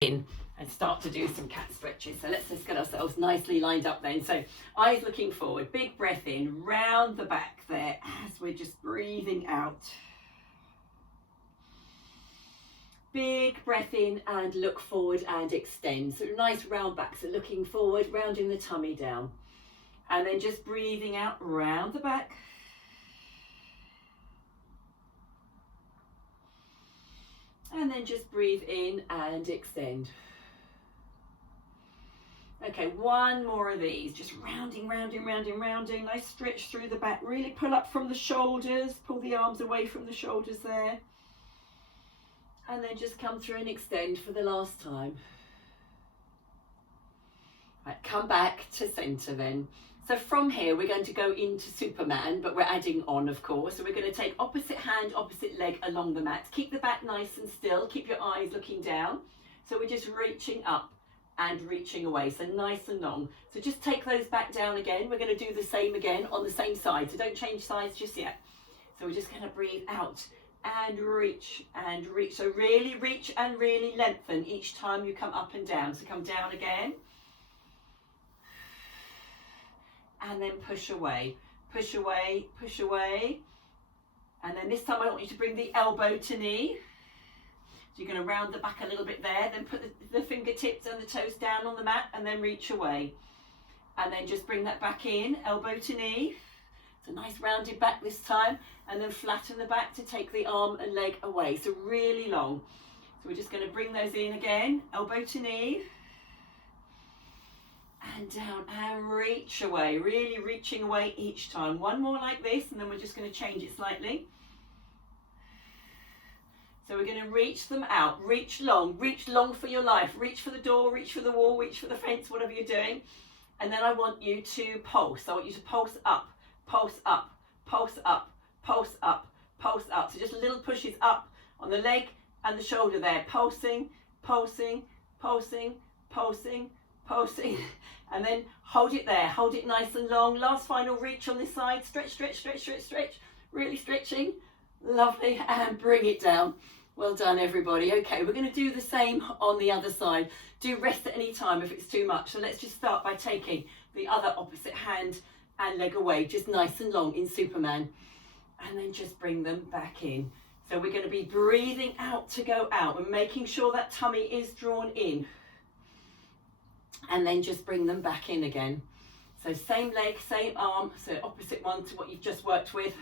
in and start to do some cat stretches. So let's just get ourselves nicely lined up then. So eyes looking forward, big breath in, round the back there as we're just breathing out. Big breath in and look forward and extend. So nice round back, so looking forward, rounding the tummy down. And then just breathing out round the back. And then just breathe in and extend. Okay, one more of these, just rounding, rounding, rounding, rounding. Nice stretch through the back. Really pull up from the shoulders, pull the arms away from the shoulders there. And then just come through and extend for the last time. Right, come back to center then. So from here, we're going to go into Superman, but we're adding on, of course. So we're going to take opposite hand, opposite leg along the mat. Keep the back nice and still. Keep your eyes looking down. So we're just reaching up and reaching away. So nice and long. So just take those back down again. We're going to do the same again on the same side. So don't change sides just yet. So we're just going to breathe out and reach and reach. So really reach and really lengthen each time you come up and down. So come down again. And then push away, push away, push away. And then this time I want you to bring the elbow to knee. So you're going to round the back a little bit there, then put the fingertips and the toes down on the mat and then reach away. And then just bring that back in, elbow to knee. It's a nice rounded back this time. And then flatten the back to take the arm and leg away. So really long. So we're just going to bring those in again, elbow to knee. And down and reach away, really reaching away each time. One more like this and then we're just going to change it slightly. So we're going to reach them out, reach long for your life. Reach for the door, reach for the wall, reach for the fence, whatever you're doing. And then I want you to pulse. I want you to pulse up, pulse up, pulse up, pulse up, pulse up. So just little pushes up on the leg and the shoulder there. Pulsing, pulsing, pulsing, pulsing, pulsing. And then hold it there, hold it nice and long. Last final reach on this side. Stretch, stretch, stretch, stretch, stretch. Really stretching. Lovely. And bring it down. Well done, everybody. Okay, we're going to do the same on the other side. Do rest at any time if it's too much. So let's just start by taking the other opposite hand and leg away, just nice and long in Superman. And then just bring them back in. So we're going to be breathing out to go out and making sure that tummy is drawn in. And then just bring them back in again. So same leg, same arm, so opposite one to what you've just worked with.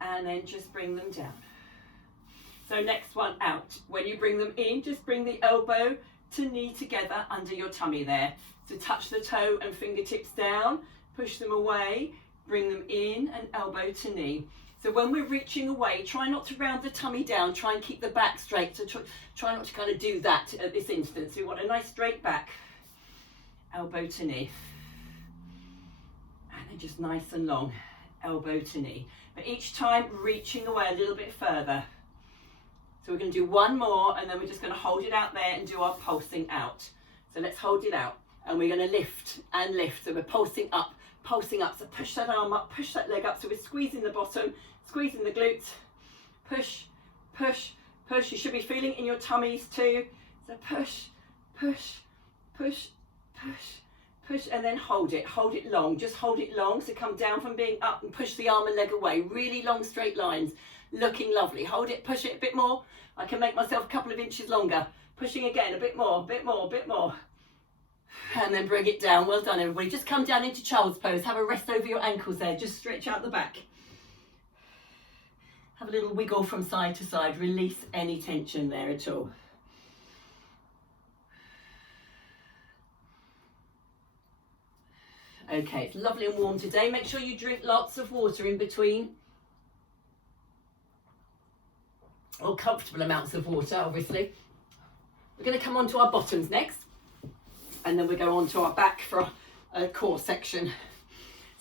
And then just bring them down. So next one out. When you bring them in, just bring the elbow to knee together under your tummy there. So touch the toe and fingertips down, push them away, bring them in and elbow to knee. So when we're reaching away, try not to round the tummy down, try and keep the back straight. So try not to kind of do that at this instance. We want a nice straight back, elbow to knee. And then just nice and long, elbow to knee. But each time reaching away a little bit further. So we're going to do one more and then we're just going to hold it out there and do our pulsing out. So let's hold it out and we're going to lift and lift. So we're pulsing up. So push that arm up, push that leg up. So we're squeezing the bottom, squeezing the glutes. Push, push, push. You should be feeling in your tummies too. So push, push, push, push, push, and then hold it long. Just hold it long. So come down from being up and push the arm and leg away. Really long straight lines, looking lovely. Hold it, push it a bit more. I can make myself a couple of inches longer. Pushing again, a bit more, bit more, bit more. And then bring it down. Well done, everybody. Just come down into child's pose. Have a rest over your ankles there. Just stretch out the back. Have a little wiggle from side to side. Release any tension there at all. Okay, it's lovely and warm today. Make sure you drink lots of water in between. Or comfortable amounts of water, obviously. We're going to come on to our bottoms next. And then we go on to our back for a core section.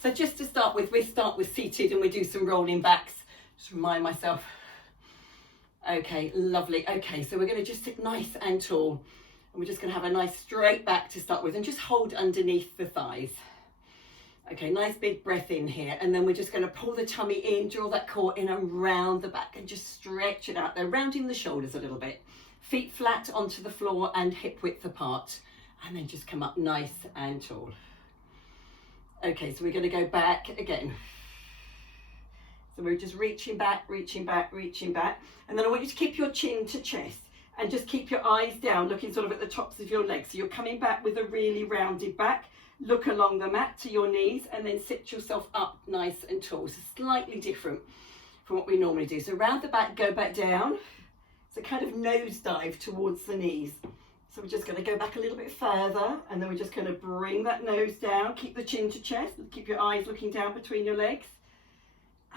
So just to start with, we start with seated and we do some rolling backs. Just remind myself. Okay, lovely. Okay, so we're going to just sit nice and tall. And we're just going to have a nice straight back to start with and just hold underneath the thighs. Okay, nice big breath in here. And then we're just going to pull the tummy in, draw that core in and round the back and just stretch it out there, rounding the shoulders a little bit. Feet flat onto the floor and hip width apart. And then just come up nice and tall. Okay, so we're going to go back again. So we're just reaching back, reaching back, reaching back. And then I want you to keep your chin to chest and just keep your eyes down, looking sort of at the tops of your legs. So you're coming back with a really rounded back. Look along the mat to your knees and then sit yourself up nice and tall. So slightly different from what we normally do. So round the back, go back down. So kind of nose dive towards the knees. So we're just going to go back a little bit further and then we're just going to bring that nose down. Keep the chin to chest. Keep your eyes looking down between your legs.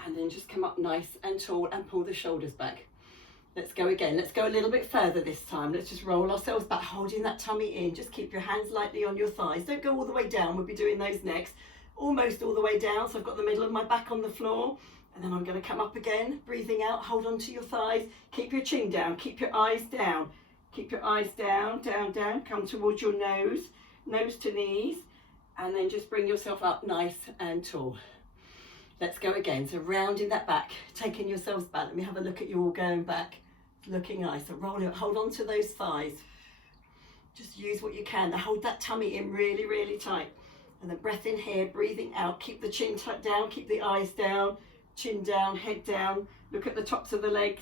And then just come up nice and tall and pull the shoulders back. Let's go again. Let's go a little bit further this time. Let's just roll ourselves back, holding that tummy in. Just keep your hands lightly on your thighs. Don't go all the way down. We'll be doing those next. Almost all the way down. So I've got the middle of my back on the floor. And then I'm going to come up again. Breathing out. Hold on to your thighs. Keep your chin down. Keep your eyes down. Keep your eyes down, down, down. Come towards your nose. Nose to knees. And then just bring yourself up nice and tall. Let's go again. So rounding that back, taking yourselves back. Let me have a look at you all going back. Looking nice. So roll it, hold on to those thighs. Just use what you can to hold that tummy in really, really tight. And then breath in here, breathing out. Keep the chin tucked down, keep the eyes down, chin down, head down. Look at the tops of the legs.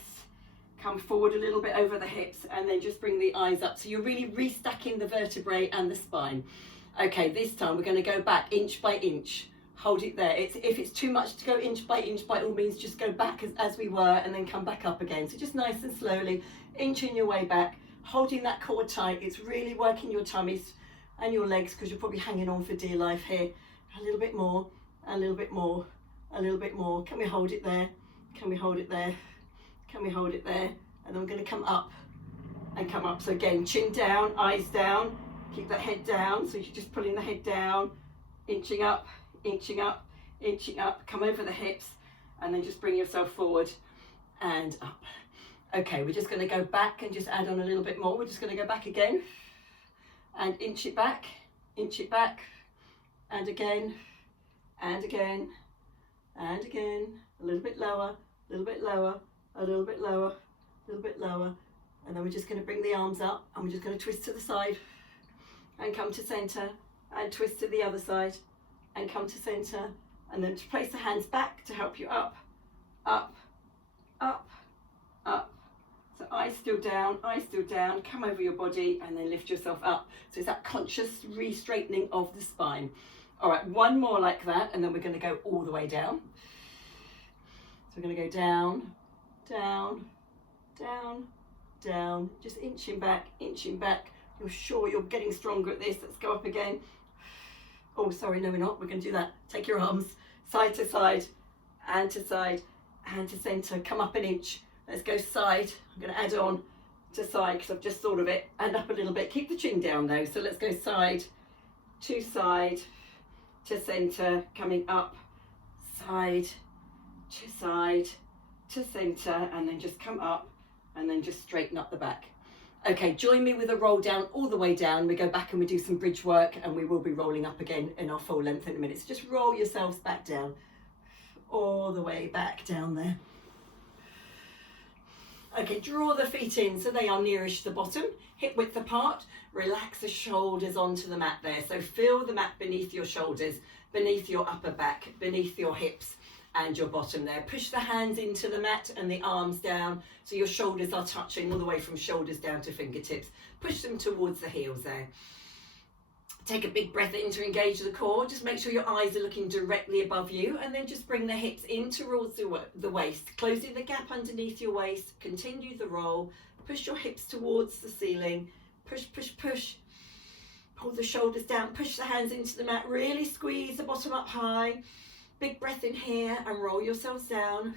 Come forward a little bit over the hips and then just bring the eyes up. So you're really restacking the vertebrae and the spine. Okay, this time we're going to go back inch by inch. Hold it there. If it's too much to go inch, by all means, just go back as we were and then come back up again. So just nice and slowly, inching your way back, holding that core tight. It's really working your tummies and your legs because you're probably hanging on for dear life here. A little bit more, a little bit more, a little bit more. Can we hold it there? Can we hold it there? Can we hold it there? And then we're going to come up and come up. So again, chin down, eyes down, keep that head down. So you're just pulling the head down, inching up, inching up, inching up, come over the hips and then just bring yourself forward and up. Okay, we're just going to go back and just add on a little bit more. We're just going to go back again and inch it back, and again, and again, and again, a little bit lower, a little bit lower, a little bit lower, a little bit lower. And then we're just going to bring the arms up and we're just going to twist to the side and come to center and twist to the other side and come to center, and then to place the hands back to help you up, up, up, up. So eyes still down, come over your body and then lift yourself up. So it's that conscious re-straightening of the spine. All right, one more like that and then we're going to go all the way down. So we're going to go down, down, down, down, just inching back, inching back. You're sure you're getting stronger at this. Let's go up again. Oh, sorry, no, we're not. We're going to do that. Take your arms side to side and to side and to center. Come up an inch. Let's go side. I'm going to add on to side because I've just thought of it. And up a little bit. Keep the chin down though. So let's go side to center. Coming up, side to center. And then just come up and then just straighten up the back. Okay, join me with a roll down all the way down. We go back and we do some bridge work and we will be rolling up again in our full length in a minute. So just roll yourselves back down, all the way back down there. Okay, draw the feet in so they are nearish the bottom, hip width apart. Relax the shoulders onto the mat there. So feel the mat beneath your shoulders, beneath your upper back, beneath your hips and your bottom there. Push the hands into the mat and the arms down so your shoulders are touching all the way from shoulders down to fingertips. Push them towards the heels there. Take a big breath in to engage the core. Just make sure your eyes are looking directly above you and then just bring the hips in towards the waist, closing the gap underneath your waist. Continue the roll. Push your hips towards the ceiling. Push, push, push. Pull the shoulders down. Push the hands into the mat. Really squeeze the bottom up high. Big breath in here and roll yourselves down.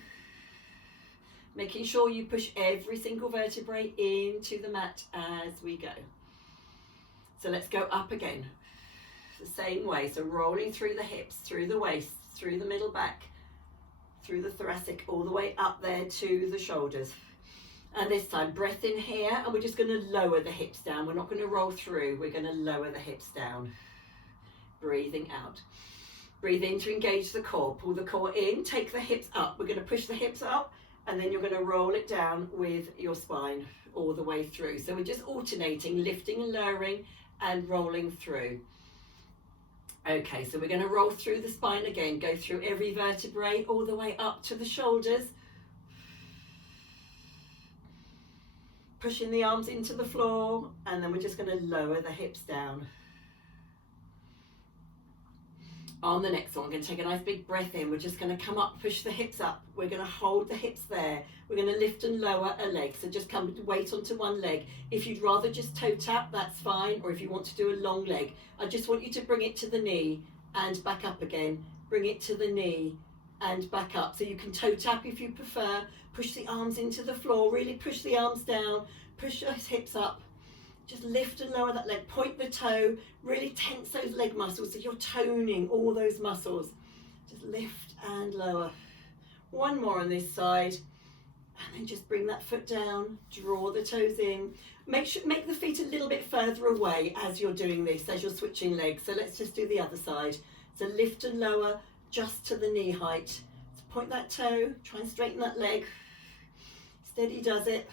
Making sure you push every single vertebrae into the mat as we go. So let's go up again. The same way, so rolling through the hips, through the waist, through the middle back, through the thoracic, all the way up there to the shoulders. And this time, breath in here, and we're just going to lower the hips down. We're not going to roll through, we're going to lower the hips down. Breathing out. Breathe in to engage the core. Pull the core in, take the hips up. We're going to push the hips up and then you're going to roll it down with your spine all the way through. So we're just alternating, lifting and lowering and rolling through. Okay, so we're going to roll through the spine again, go through every vertebrae all the way up to the shoulders. Pushing the arms into the floor, and then we're just going to lower the hips down. On the next one, we're going to take a nice big breath in. We're just going to come up, push the hips up. We're going to hold the hips there. We're going to lift and lower a leg. So just come weight onto one leg. If you'd rather just toe tap, that's fine. Or if you want to do a long leg, I just want you to bring it to the knee and back up again. Bring it to the knee and back up. So you can toe tap if you prefer. Push the arms into the floor. Really push the arms down. Push those hips up. Just lift and lower that leg, point the toe, really tense those leg muscles so you're toning all those muscles. Just lift and lower. One more on this side, and then just bring that foot down, draw the toes in. Make the feet a little bit further away as you're doing this, as you're switching legs. So let's just do the other side. So lift and lower just to the knee height. So point that toe, try and straighten that leg. Steady does it.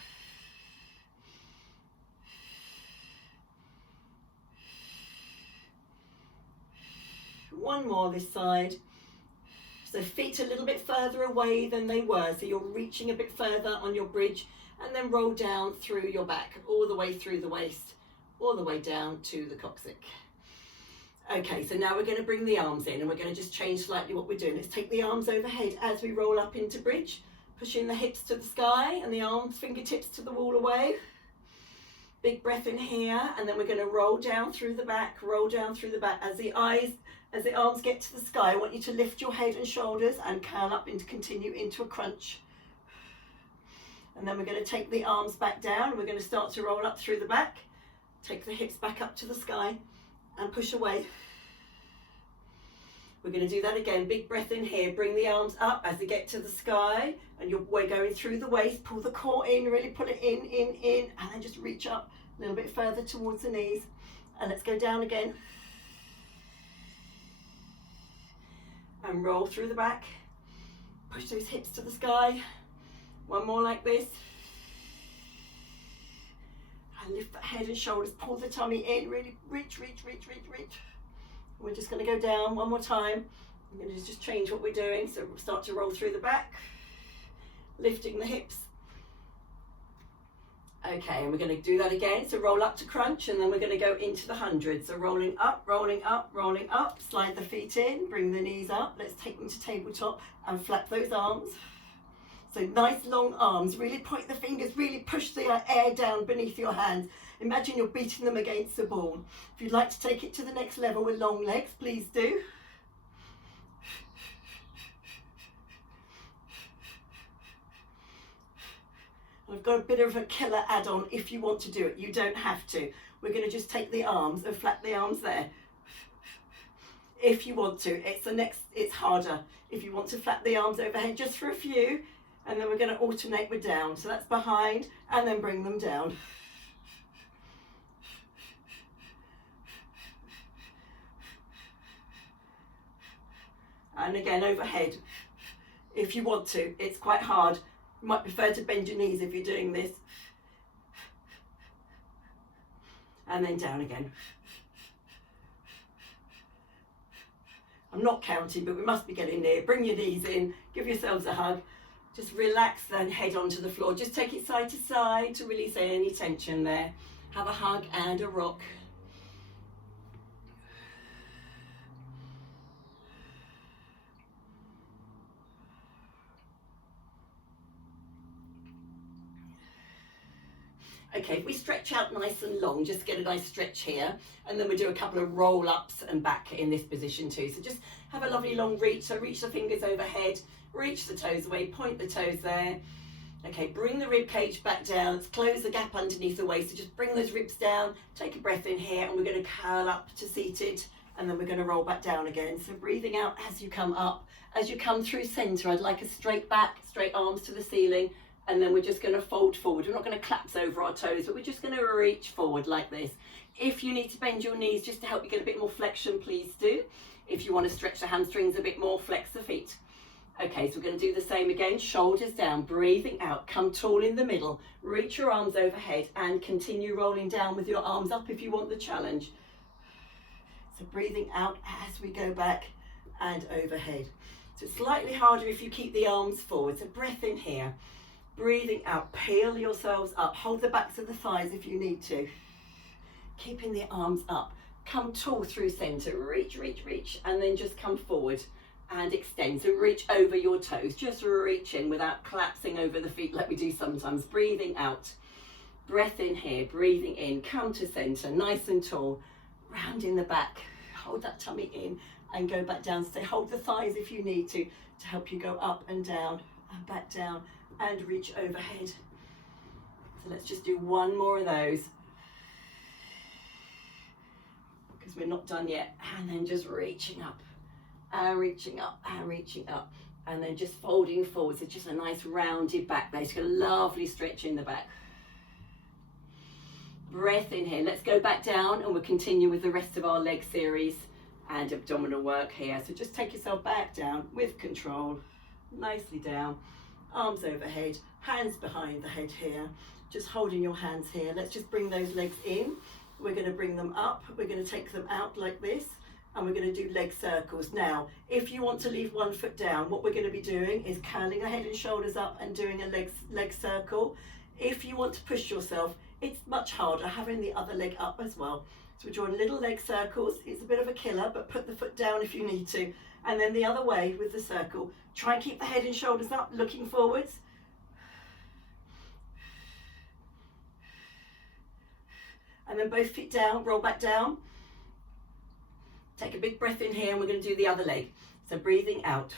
One more this side. So feet a little bit further away than they were, so you're reaching a bit further on your bridge, and then roll down through your back, all the way through the waist, all the way down to the coccyx. Okay, so now we're going to bring the arms in, and we're going to just change slightly what we're doing. Let's take the arms overhead as we roll up into bridge, pushing the hips to the sky and the arms, fingertips to the wall away. Big breath in here, and then we're going to roll down through the back, roll down through the back. As the arms get to the sky, I want you to lift your head and shoulders and curl up and continue into a crunch. And then we're going to take the arms back down, and we're going to start to roll up through the back. Take the hips back up to the sky and push away. We're going to do that again. Big breath in here. Bring the arms up as they get to the sky, and we're going through the waist. Pull the core in, really pull it in, and then just reach up a little bit further towards the knees. And let's go down again. And roll through the back. Push those hips to the sky. One more like this. And lift that head and shoulders. Pull the tummy in. Really reach. We're just going to go down one more time. I'm going to just change what we're doing. So we'll start to roll through the back. Lifting the hips. Okay, and we're going to do that again. So roll up to crunch, and then we're going to go into the 100. So rolling up, slide the feet in, bring the knees up. Let's take them to tabletop and flap those arms. So nice long arms, really point the fingers, really push the air down beneath your hands. Imagine you're beating them against the ball. If you'd like to take it to the next level with long legs, please do. I've got a bit of a killer add-on if you want to do it. You don't have to. We're going to just take the arms and flap the arms there. If you want to. It's harder. If you want to flap the arms overhead just for a few, and then we're going to alternate with down. So that's behind, and then bring them down. And again overhead. If you want to. It's quite hard. You might prefer to bend your knees if you're doing this. And then down again. I'm not counting, but we must be getting near. Bring your knees in, give yourselves a hug. Just relax and head onto the floor. Just take it side to side to release any tension there. Have a hug and a rock. Okay, if we stretch out nice and long, just get a nice stretch here, and then we do a couple of roll ups and back in this position too. So just have a lovely long reach. So reach the fingers overhead, reach the toes away, point the toes there. Okay, bring the rib cage back down. Let's close the gap underneath the waist. So just bring those ribs down, take a breath in here, and we're going to curl up to seated, and then we're going to roll back down again. So breathing out as you come up. As you come through center, I'd like a straight back, straight arms to the ceiling. And then we're just going to fold forward. We're not going to collapse over our toes, but we're just going to reach forward like this. If you need to bend your knees just to help you get a bit more flexion, please do. If you want to stretch the hamstrings a bit more, flex the feet. Okay, so we're going to do the same again. Shoulders down, breathing out. Come tall in the middle. Reach your arms overhead and continue rolling down with your arms up if you want the challenge. So breathing out as we go back and overhead. So it's slightly harder if you keep the arms forward. So breath in here. Breathing out. Peel yourselves up. Hold the backs of the thighs if you need to. Keeping the arms up. Come tall through center. Reach, reach, reach. And then just come forward and extend. So reach over your toes. Just reach in without collapsing over the feet like we do sometimes. Breathing out. Breath in here. Breathing in. Come to center. Nice and tall. Round in the back. Hold that tummy in and go back down. Stay. Hold the thighs if you need to help you go up and down and back down and reach overhead. So let's just do one more of those, because we're not done yet. And then just reaching up and reaching up and reaching up, and then just folding forward. So just a nice rounded back there. It's got a lovely stretch in the back. Breath in here. Let's go back down and we'll continue with the rest of our leg series and abdominal work here. So just take yourself back down with control, nicely down, arms overhead, hands behind the head here, just holding your hands here. Let's just bring those legs in. We're going to bring them up. We're going to take them out like this, and we're going to do leg circles. Now, if you want to leave one foot down, what we're going to be doing is curling our head and shoulders up and doing a leg circle. If you want to push yourself, it's much harder having the other leg up as well. So we're drawing little leg circles. It's a bit of a killer, but put the foot down if you need to. And then the other way with the circle. Try and keep the head and shoulders up, looking forwards. And then both feet down, roll back down. Take a big breath in here, and we're going to do the other leg. So breathing out.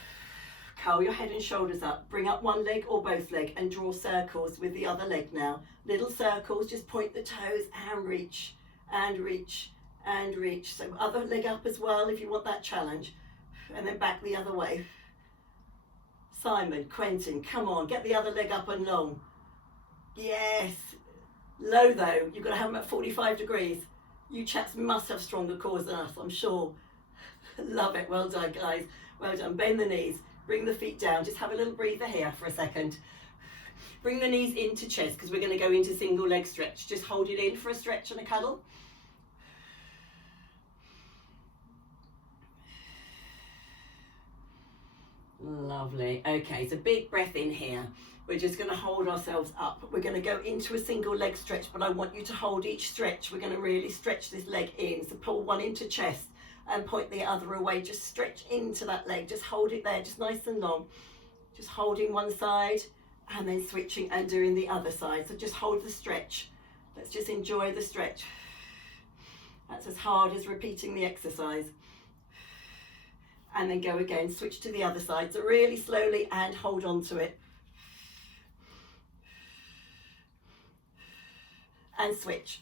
Curl your head and shoulders up. Bring up one leg or both leg and draw circles with the other leg now. Little circles, just point the toes and reach and reach and reach. So other leg up as well if you want that challenge. And then back the other way. Simon, Quentin, come on, get the other leg up and long. Yes. Low though, you've got to have them at 45 degrees. You chaps must have stronger cores than us, I'm sure. Love it, well done guys, well done. Bend the knees, bring the feet down, just have a little breather here for a second. Bring the knees into chest because we're going to go into single leg stretch. Just hold it in for a stretch and a cuddle. Lovely. Okay, so big breath in here. We're just going to hold ourselves up. We're going to go into a single leg stretch, but I want you to hold each stretch. We're going to really stretch this leg in. So pull one into chest and point the other away. Just stretch into that leg. Just hold it there, just nice and long. Just holding one side and then switching and doing the other side. So just hold the stretch. Let's just enjoy the stretch. That's as hard as repeating the exercise. And then go again, switch to the other side. So really slowly and hold on to it. And switch.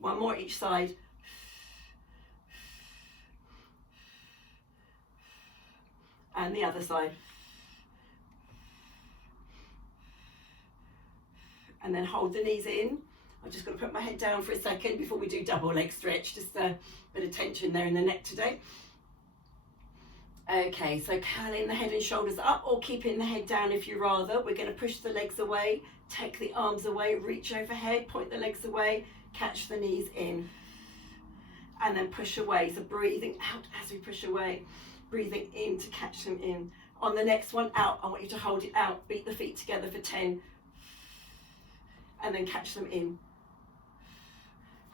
One more each side. And the other side. And then hold the knees in. I'm just going to put my head down for a second before we do double leg stretch. Just a bit of tension there in the neck today. Okay, so curling the head and shoulders up or keeping the head down if you rather. We're going to push the legs away, take the arms away, reach overhead, point the legs away, catch the knees in. And then push away. So breathing out as we push away. Breathing in to catch them in. On the next one, out. I want you to hold it out. Beat the feet together for 10. And then catch them in.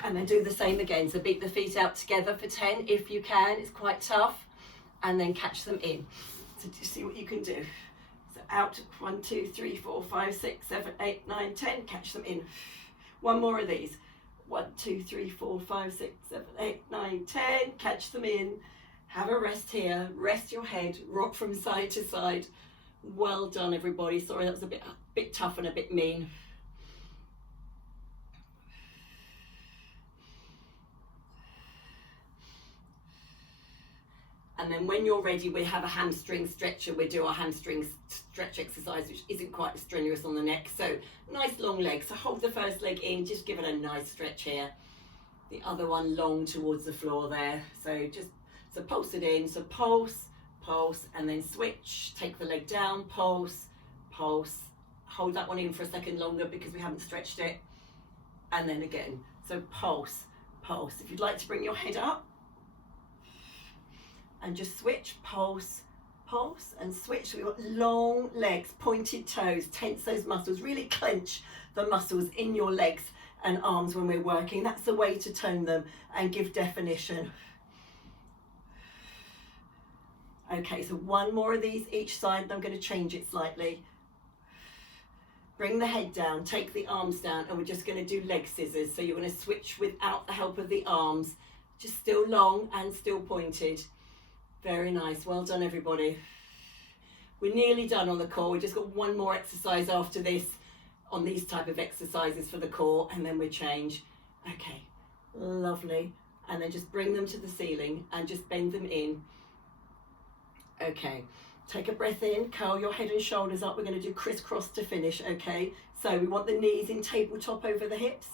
And then do the same again. So beat the feet out together for 10 if you can. It's quite tough. And then catch them in. So just see what you can do. So out, 1, 2, 3, 4, 5, 6, 7, 8, 9, 10. Catch them in. One more of these. 1, 2, 3, 4, 5, 6, 7, 8, 9, 10. Catch them in. Have a rest here. Rest your head. Rock from side to side. Well done, everybody. Sorry, that was a bit tough and a bit mean. And then when you're ready, we have a hamstring stretcher. We do our hamstring stretch exercise, which isn't quite strenuous on the neck. So nice long legs. So hold the first leg in, just give it a nice stretch here. the other one long towards the floor there. So pulse it in, so pulse, pulse, and then switch, take the leg down, pulse, pulse, hold that one in for a second longer because we haven't stretched it, and then again, so pulse, pulse. If you'd like to bring your head up and just switch, pulse, pulse, and switch. So we've got long legs, pointed toes, tense those muscles, really clench the muscles in your legs and arms when we're working. That's the way to tone them and give definition. Okay, so one more of these each side, and I'm going to change it slightly. Bring the head down, take the arms down, and we're just going to do leg scissors. So you're going to switch without the help of the arms, just still long and still pointed. Very nice, well done everybody. We're nearly done on the core. We've just got one more exercise after this on these type of exercises for the core, and then we change. Okay, lovely. And then just bring them to the ceiling and just bend them in. Okay, take a breath in, curl your head and shoulders up. We're going to do crisscross to finish, okay? So we want the knees in tabletop over the hips.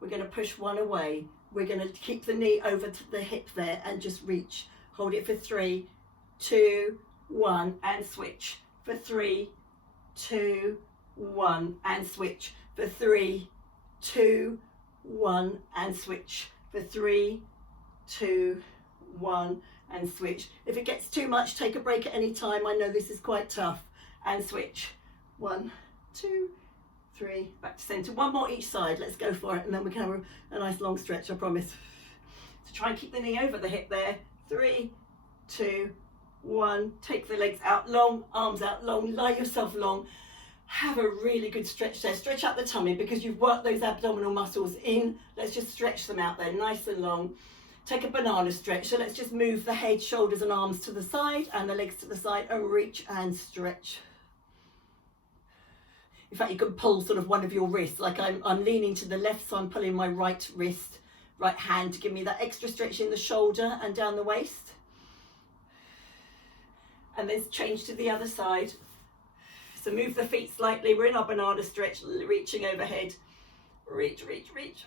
We're going to push one away. We're going to keep the knee over to the hip there and just reach. Hold it for 3, 2, 1, and switch. For 3, 2, 1, and switch. For 3, 2, 1, and switch. For 3, 2, 1, and switch. If it gets too much, take a break at any time. I know this is quite tough. And switch. 1, 2, 3, back to center. One more each side. Let's go for it. And then we can have a nice long stretch, I promise. So try and keep the knee over the hip there. 3, 2, 1. Take the legs out long, arms out long, lie yourself long. Have a really good stretch there. Stretch out the tummy because you've worked those abdominal muscles in. Let's just stretch them out there, nice and long. Take a banana stretch. So let's just move the head, shoulders and arms to the side and the legs to the side and reach and stretch. In fact, you can pull sort of one of your wrists. Like I'm leaning to the left, so I'm pulling my right wrist, right hand to give me that extra stretch in the shoulder and down the waist. And then change to the other side. So move the feet slightly. We're in our banana stretch, reaching overhead. Reach, reach, reach.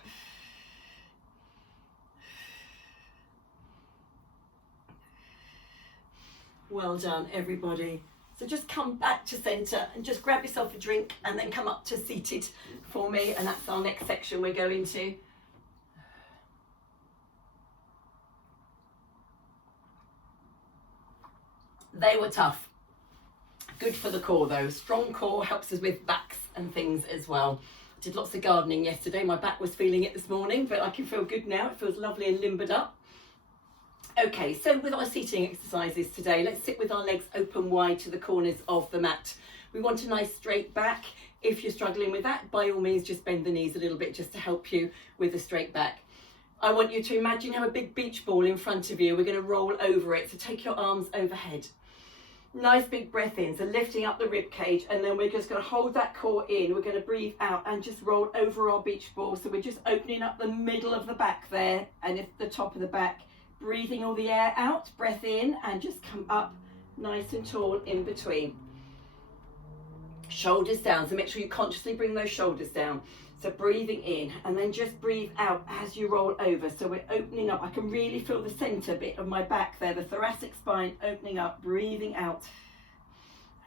Well done, everybody. So just come back to center and just grab yourself a drink and then come up to seated for me. And that's our next section we're going to. They were tough. Good for the core though. Strong core helps us with backs and things as well. Did lots of gardening yesterday. My back was feeling it this morning, but I can feel good now. It feels lovely and limbered up. Okay, so with our seating exercises today, let's sit with our legs open wide to the corners of the mat. We want a nice straight back. If you're struggling with that, by all means, just bend the knees a little bit just to help you with a straight back. I want you to imagine you have a big beach ball in front of you. We're going to roll over it, so take your arms overhead. Nice big breath in, so lifting up the rib cage, and then we're just going to hold that core in. We're going to breathe out and just roll over our beach ball. So we're just opening up the middle of the back there and at the top of the back. Breathing all the air out, breath in, and just come up nice and tall in between. Shoulders down, so make sure you consciously bring those shoulders down. So breathing in, and then just breathe out as you roll over. So we're opening up. I can really feel the center bit of my back there, the thoracic spine opening up, breathing out.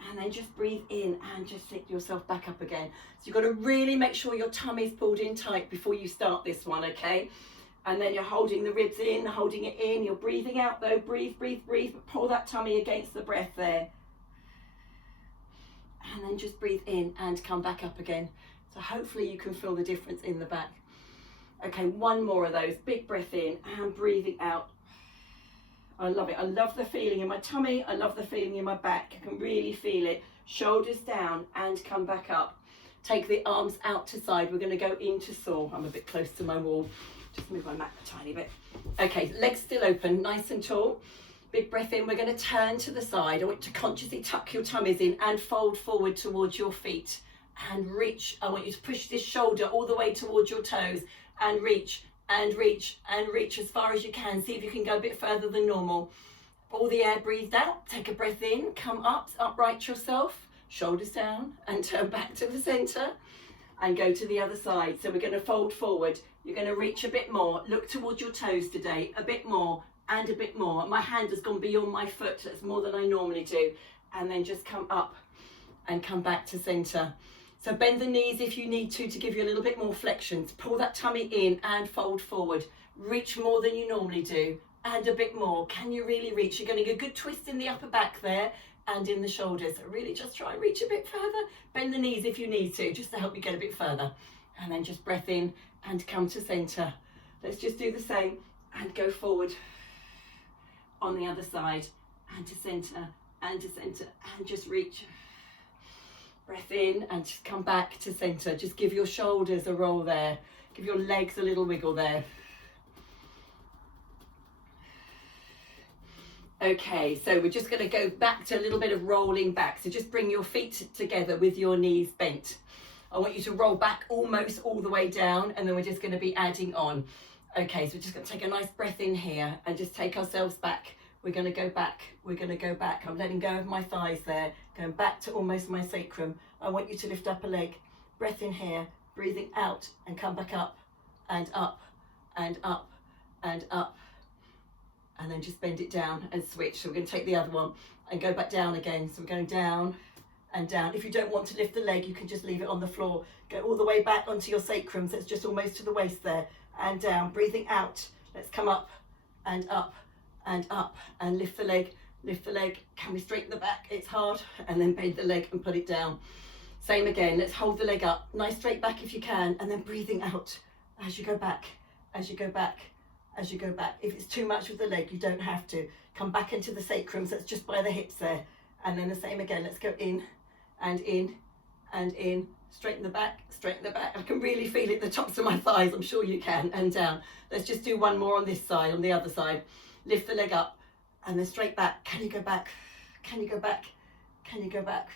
And then just breathe in and just lift yourself back up again. So you've got to really make sure your tummy's pulled in tight before you start this one, okay? And then you're holding the ribs in, holding it in. You're breathing out though. Breathe, breathe, breathe. But pull that tummy against the breath there. And then just breathe in and come back up again. So hopefully you can feel the difference in the back. Okay, one more of those. Big breath in and breathing out. I love it. I love the feeling in my tummy. I love the feeling in my back. I can really feel it. Shoulders down and come back up. Take the arms out to side. We're going to go into saw. I'm a bit close to my wall. Just move my mat a tiny bit. Okay, legs still open, nice and tall. Big breath in. We're going to turn to the side. I want you to consciously tuck your tummies in and fold forward towards your feet. And reach. I want you to push this shoulder all the way towards your toes. And reach, and reach, and reach as far as you can. See if you can go a bit further than normal. All the air breathed out. Take a breath in. Come up, upright yourself. Shoulders down. And turn back to the center. and go to the other side. So we're going to fold forward. You're going to reach a bit more. Look towards your toes today, a bit more and a bit more. My hand has gone beyond my foot. That's more than I normally do. And then just come up and come back to center. So bend the knees if you need to give you a little bit more flexion. Pull that tummy in and fold forward. Reach more than you normally do and a bit more. Can you really reach? You're going to get a good twist in the upper back there and in the shoulders. So really just try and reach a bit further. Bend the knees if you need to, just to help you get a bit further. And then just breath in and come to center. Let's just do the same and go forward on the other side and to center and just reach. Breath in and just come back to center. Just give your shoulders a roll there. Give your legs a little wiggle there. Okay, so we're just going to go back to a little bit of rolling back. So just bring your feet together with your knees bent. I want you to roll back almost all the way down, and then we're just going to be adding on. Okay, so we're just going to take a nice breath in here and just take ourselves back. We're going to go back. We're going to go back. I'm letting go of my thighs there, going back to almost my sacrum. I want you to lift up a leg. Breath in here, breathing out, and come back up and up and up and up. And then just bend it down and switch. So we're going to take the other one and go back down again. So we're going down and down. If you don't want to lift the leg, you can just leave it on the floor. Go all the way back onto your sacrum. So it's just almost to the waist there. And down, breathing out. Let's come up and up and up and lift the leg. Lift the leg. Can we straighten the back? It's hard. And then bend the leg and put it down. Same again. Let's hold the leg up. Nice straight back if you can. And then breathing out as you go back, as you go back. As you go back. If it's too much with the leg, you don't have to. Come back into the sacrum, so it's just by the hips there. And then the same again. Let's go in and in and in. Straighten the back, straighten the back. I can really feel it, the tops of my thighs. I'm sure you can. And down. Let's just do one more on this side, on the other side. Lift the leg up and then straight back. Can you go back? Can you go back? Can you go back?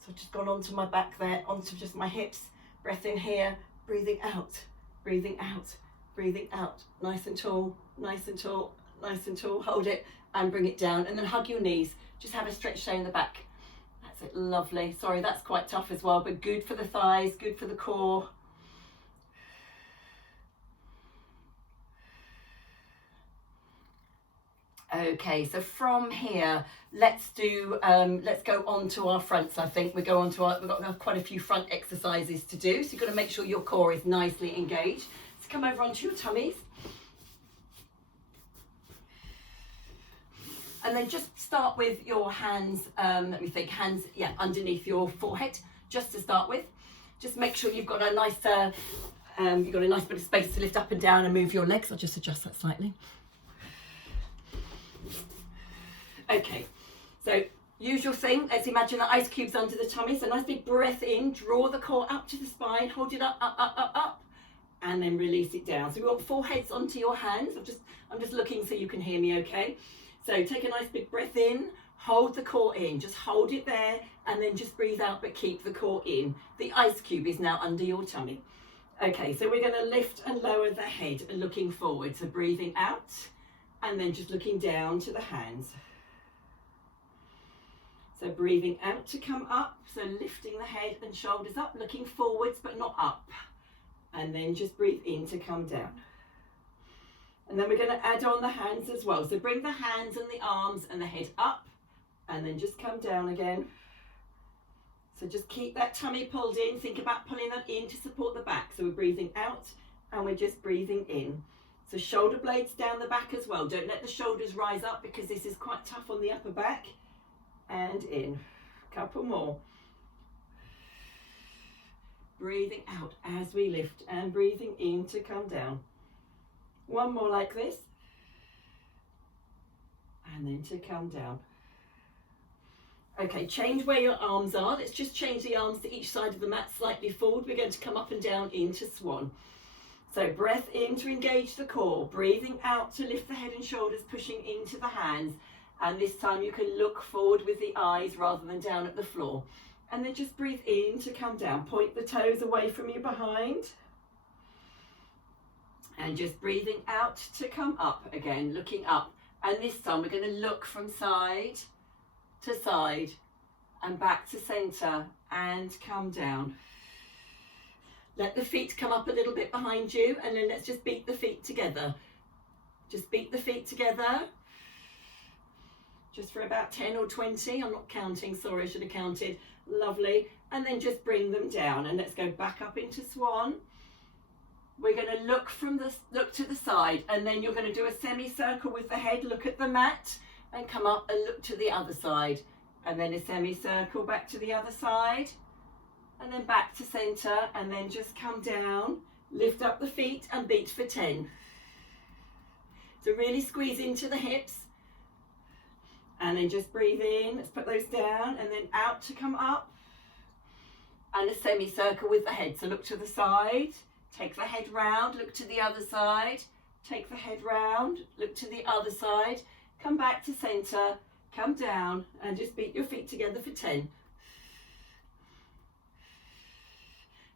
So I've just gone onto my back there, onto just my hips. Breath in here. Breathing out, breathing out, breathing out. Nice and tall, nice and tall, nice and tall. Hold it and bring it down. And then hug your knees. Just have a stretch there in the back. That's it, lovely. Sorry, that's quite tough as well, but good for the thighs, good for the core. Okay, so from here, let's go on to our fronts. I think we've got quite a few front exercises to do. So you've got to make sure your core is nicely engaged. So come over onto your tummies. And then just start with your hands, hands underneath your forehead, just to start with. Just make sure you've got a nice bit of space to lift up and down and move your legs. I'll just adjust that slightly. Okay, so usual thing, let's imagine the ice cubes under the tummy. So nice big breath in, draw the core up to the spine, hold it up, up, and then release it down. So we want foreheads onto your hands. I'm just looking so you can hear me okay. So take a nice big breath in, hold the core in, just hold it there, and then just breathe out, but keep the core in. The ice cube is now under your tummy. Okay, so we're gonna lift and lower the head and looking forward. So breathing out, and then just looking down to the hands. So breathing out to come up, so lifting the head and shoulders up, looking forwards but not up. And then just breathe in to come down. And then we're going to add on the hands as well. So bring the hands and the arms and the head up, and then just come down again. So just keep that tummy pulled in. Think about pulling that in to support the back. So we're breathing out and we're just breathing in. So shoulder blades down the back as well. Don't let the shoulders rise up because this is quite tough on the upper back. And in. Couple more. Breathing out as we lift and breathing in to come down. One more like this. And then to come down. Okay, change where your arms are. Let's just change the arms to each side of the mat slightly forward. We're going to come up and down into swan. So breath in to engage the core. Breathing out to lift the head and shoulders, pushing into the hands. And this time you can look forward with the eyes rather than down at the floor. And then just breathe in to come down. Point the toes away from you behind. And just breathing out to come up again, looking up. And this time we're going to look from side to side and back to center and come down. Let the feet come up a little bit behind you, and then let's just beat the feet together. Just beat the feet together. Just for about 10 or 20. I'm not counting, sorry, I should have counted. Lovely. And then just bring them down, and let's go back up into swan. We're going to look to the side, and then you're going to do a semicircle with the head, look at the mat, and come up and look to the other side. And then a semicircle back to the other side, and then back to center, and then just come down, lift up the feet and beat for 10. So really squeeze into the hips, and then just breathe in. Let's put those down, and then out to come up, and a semicircle with the head. So look to the side, take the head round, look to the other side, take the head round, look to the other side, come back to center, come down, and just beat your feet together for 10.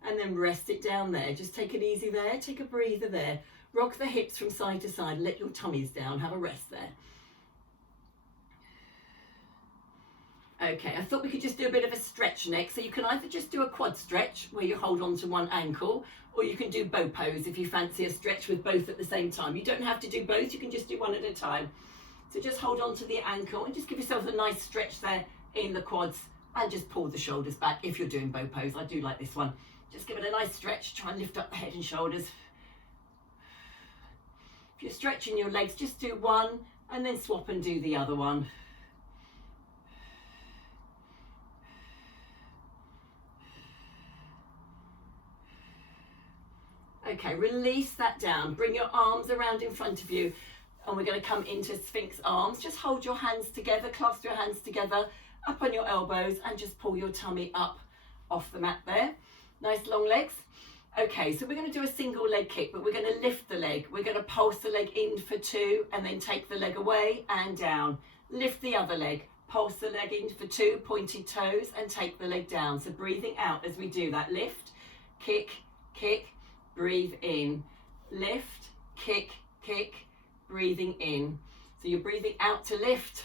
And then rest it down there. Just take it easy there, take a breather there. Rock the hips from side to side, let your tummies down, have a rest there. Okay, I thought we could just do a bit of a stretch next. So you can either just do a quad stretch where you hold on to one ankle, or you can do bow pose if you fancy a stretch with both at the same time. You don't have to do both, you can just do one at a time. So just hold on to the ankle and just give yourself a nice stretch there in the quads, and just pull the shoulders back if you're doing bow pose. I do like this one. Just give it a nice stretch, try and lift up the head and shoulders. If you're stretching your legs, just do one and then swap and do the other one. Okay, release that down. Bring your arms around in front of you, and we're going to come into Sphinx arms. Just hold your hands together, clasp your hands together, up on your elbows, and just pull your tummy up off the mat there. Nice long legs. Okay, so we're going to do a single leg kick, but we're going to lift the leg. We're going to pulse the leg in for 2, and then take the leg away and down. Lift the other leg, pulse the leg in for 2, pointed toes, and take the leg down. So breathing out as we do that. Lift, kick, kick, breathe in. Lift, kick, kick, breathing in. So you're breathing out to lift,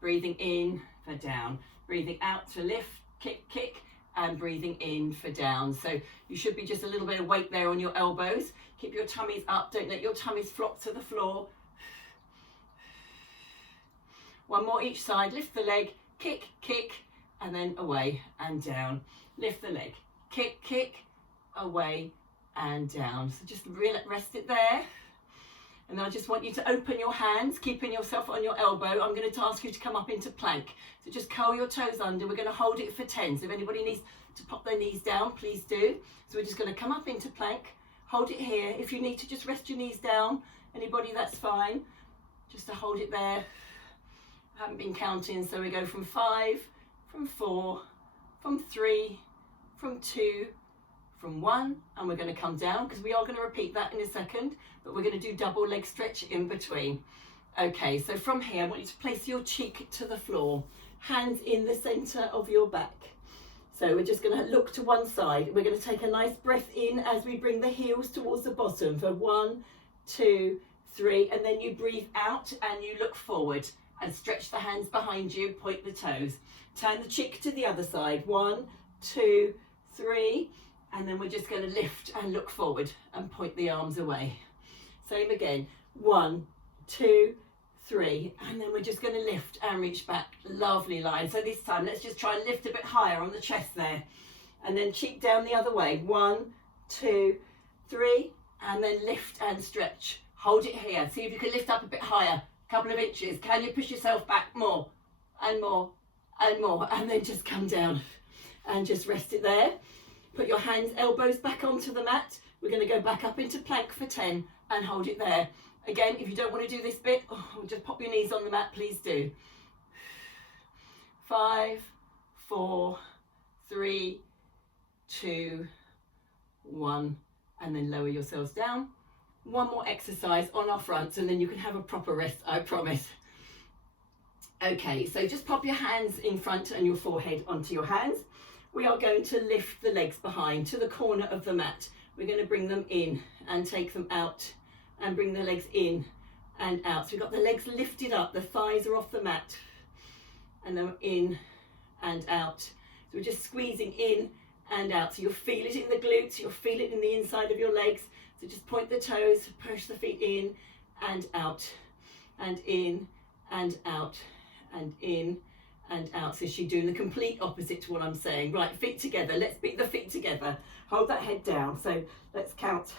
breathing in for down, breathing out to lift, kick, kick, and breathing in for down. So you should be just a little bit of weight there on your elbows. Keep your tummies up, don't let your tummies flop to the floor. One more each side. Lift the leg, kick, kick, and then away and down. Lift the leg, kick, kick, away and down. So just rest it there. And I just want you to open your hands, keeping yourself on your elbow. I'm going to ask you to come up into plank. So just curl your toes under. We're going to hold it for 10. So if anybody needs to pop their knees down, please do. So we're just going to come up into plank, hold it here. If you need to just rest your knees down, anybody, that's fine. Just to hold it there. I haven't been counting, so we go from 5, from 4, from 3, from 2, from 1, and we're going to come down, because we are going to repeat that in a second, but we're going to do double leg stretch in between. Okay, so from here, I want you to place your cheek to the floor, hands in the center of your back. So we're just going to look to one side. We're going to take a nice breath in as we bring the heels towards the bottom for 1, 2, 3, and then you breathe out and you look forward and stretch the hands behind you, point the toes. Turn the cheek to the other side. 1, 2, 3. And then we're just going to lift and look forward and point the arms away. Same again. 1, 2, 3. And then we're just going to lift and reach back. Lovely line. So this time, let's just try and lift a bit higher on the chest there. And then cheek down the other way. 1, 2, 3. And then lift and stretch. Hold it here. See if you can lift up a bit higher. A couple of inches. Can you push yourself back more and more and more? And then just come down and just rest it there. Put your hands, elbows back onto the mat. We're going to go back up into plank for 10 and hold it there. Again, if you don't want to do this bit, just pop your knees on the mat, please do. 5, 4, 3, 2, 1, and then lower yourselves down. One more exercise on our fronts, and then you can have a proper rest, I promise. Okay, so just pop your hands in front and your forehead onto your hands. We are going to lift the legs behind to the corner of the mat. We're going to bring them in and take them out and bring the legs in and out. So we've got the legs lifted up, the thighs are off the mat, and then in and out. So we're just squeezing in and out. So you'll feel it in the glutes, you'll feel it in the inside of your legs. So just point the toes, push the feet in and out, and in and out, and in and out. So she's doing the complete opposite to what I'm saying. Right, feet together. Let's beat the feet together. Hold that head down. So let's count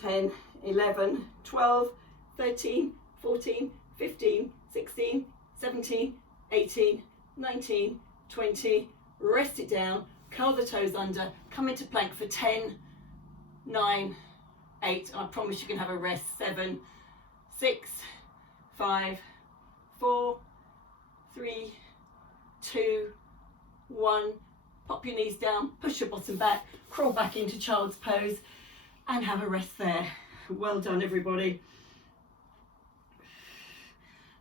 10, 11, 12, 13, 14, 15, 16, 17, 18, 19, 20. Rest it down, curl the toes under, come into plank for 10, 9, 8. I promise you can have a rest. 7, 6, 5, 4, 3, 2, 1. Pop your knees down, push your bottom back, crawl back into child's pose and have a rest there. Well done, everybody.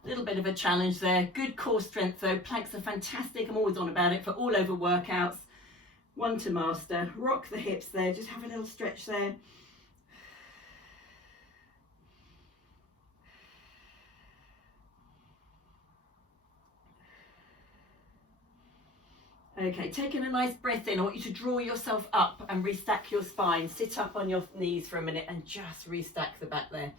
A little bit of a challenge there. Good core strength though. Planks are fantastic. I'm always on about it for all over workouts. One to master. Rock the hips there. Just have a little stretch there. Okay, taking a nice breath in. I want you to draw yourself up and restack your spine. Sit up on your knees for a minute and just restack the back there.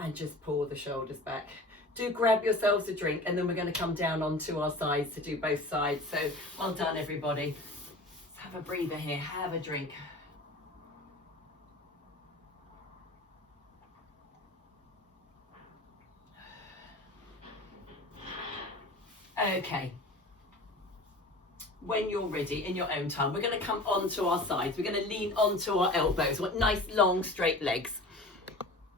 And just pull the shoulders back. Do grab yourselves a drink and then we're going to come down onto our sides to do both sides. So well done, everybody. Let's have a breather here. Have a drink. Okay. When you're ready, in your own time, we're going to come onto our sides. We're going to lean onto our elbows. Want nice, long, straight legs.